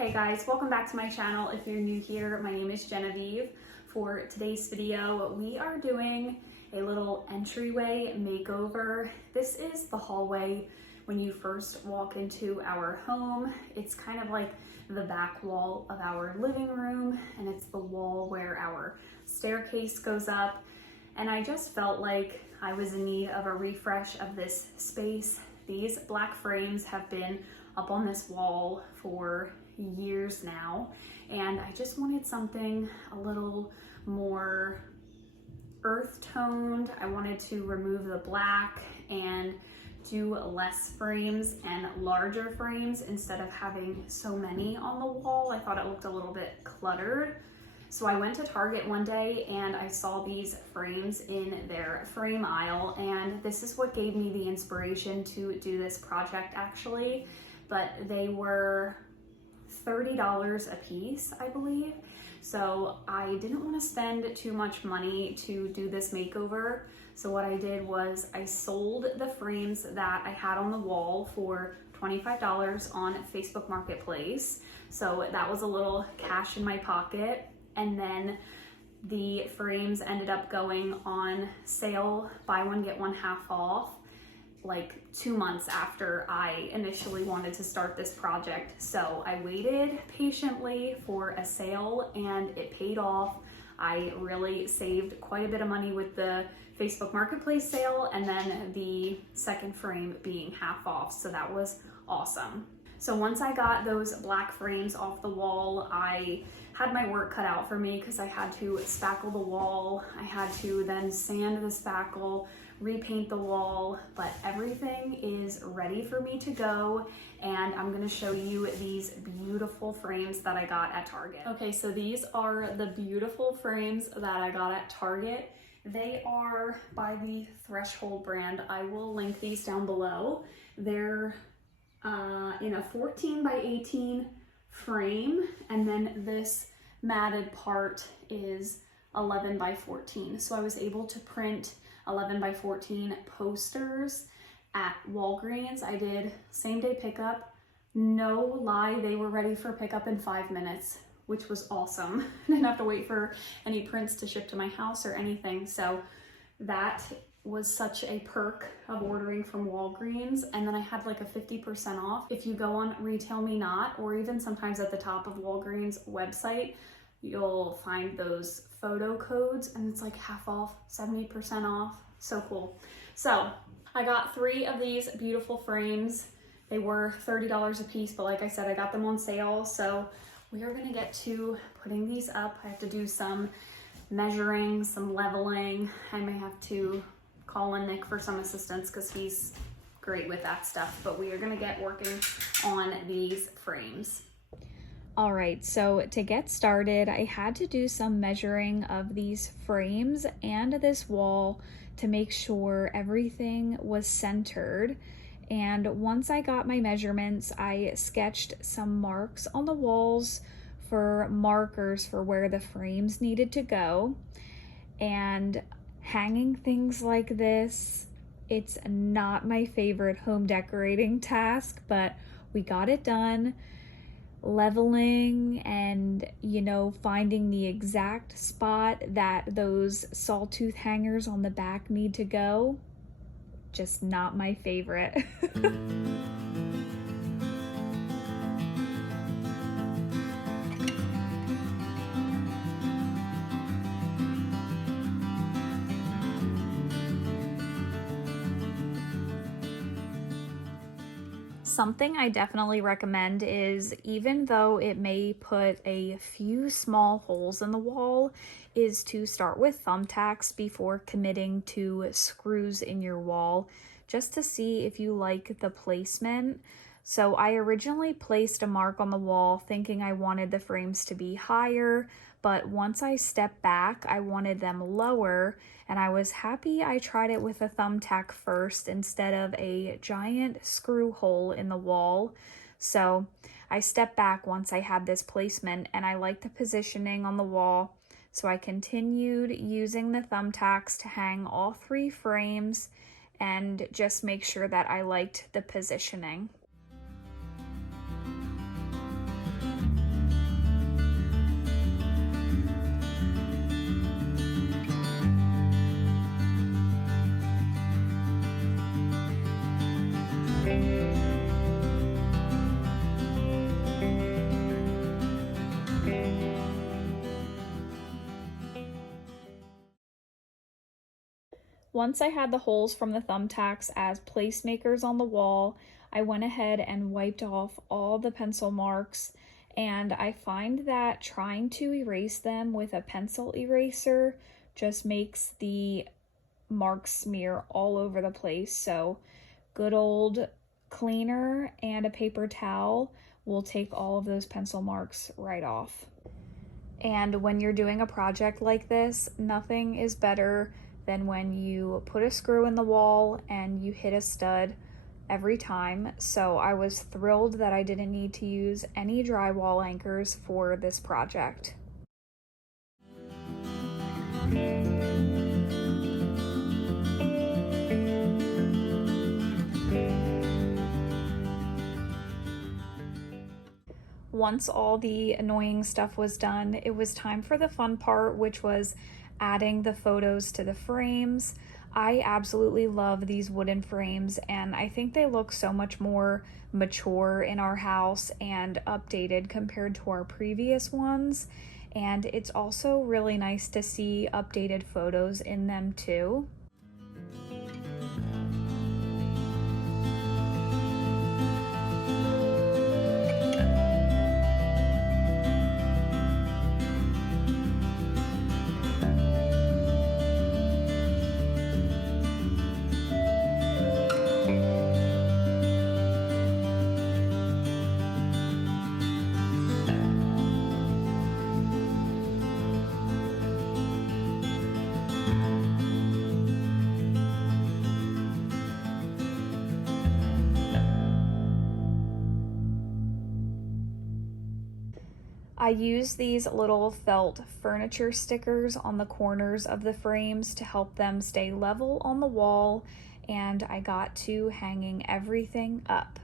Hey guys, welcome back to my channel. If you're new here, my name is Genevieve. For today's video, we are doing a little entryway makeover. This is the hallway when you first walk into our home. It's kind of like the back wall of our living room, and it's the wall where our staircase goes up. And I just felt like I was in need of a refresh of this space. These black frames have been up on this wall for years now, and I just wanted something a little more earth toned. I wanted to remove the black and do less frames and larger frames instead of having so many on the wall. I thought it looked a little bit cluttered. So I went to Target one day and I saw these frames in their frame aisle, and this is what gave me the inspiration to do this project actually. But they were $30 a piece, I believe. So I didn't want to spend too much money to do this makeover. So what I did was I sold the frames that I had on the wall for $25 on Facebook Marketplace. So that was a little cash in my pocket. And then the frames ended up going on sale, buy one, get one half off, like 2 months after I initially wanted to start this project. So I waited patiently for a sale and it paid off. I really saved quite a bit of money with the Facebook Marketplace sale, and then the second frame being half off. So that was awesome. So once I got those black frames off the wall, I had my work cut out for me because I had to spackle the wall. I had to then sand the spackle, repaint the wall, but everything is ready for me to go, and I'm gonna show you these beautiful frames that I got at Target. Okay, so these are the beautiful frames that I got at Target. They are by the Threshold brand. I will link these down below. They're in a 14 by 18 frame, and then this matted part is 11 by 14. So I was able to print 11 by 14 posters at Walgreens. I did same day pickup. No lie, they were ready for pickup in 5 minutes, which was awesome. I didn't have to wait for any prints to ship to my house or anything. So that was such a perk of ordering from Walgreens. And then I had like a 50% off. If you go on Retail Me Not, or even sometimes at the top of Walgreens website, you'll find those photo codes and it's like half off, 70% off. So cool. So I got 3 of these beautiful frames. They were $30 a piece, but like I said, I got them on sale. So we are gonna get to putting these up. I have to do some measuring, some leveling. I may have to call in Nick for some assistance because he's great with that stuff, but we are gonna get working on these frames. All right, so to get started, I had to do some measuring of these frames and this wall to make sure everything was centered. And once I got my measurements, I sketched some marks on the walls for markers for where the frames needed to go. And hanging things like this, it's not my favorite home decorating task, but we got it done. Leveling and, you know, finding the exact spot that those sawtooth hangers on the back need to go, just not my favorite. Something I definitely recommend is, even though it may put a few small holes in the wall, is to start with thumbtacks before committing to screws in your wall, just to see if you like the placement. So I originally placed a mark on the wall thinking I wanted the frames to be higher, but once I stepped back, I wanted them lower, and I was happy I tried it with a thumbtack first instead of a giant screw hole in the wall. So I stepped back once I had this placement, and I liked the positioning on the wall. So I continued using the thumbtacks to hang all 3 frames and just make sure that I liked the positioning. Once I had the holes from the thumbtacks as placemakers on the wall, I went ahead and wiped off all the pencil marks, and I find that trying to erase them with a pencil eraser just makes the marks smear all over the place. So good old cleaner and a paper towel will take all of those pencil marks right off. And when you're doing a project like this, nothing is better than when you put a screw in the wall and you hit a stud every time. So I was thrilled that I didn't need to use any drywall anchors for this project. Once all the annoying stuff was done, it was time for the fun part, which was adding the photos to the frames. I absolutely love these wooden frames, and I think they look so much more mature in our house and updated compared to our previous ones. And it's also really nice to see updated photos in them too. I use these little felt furniture stickers on the corners of the frames to help them stay level on the wall, and I got to hanging everything up.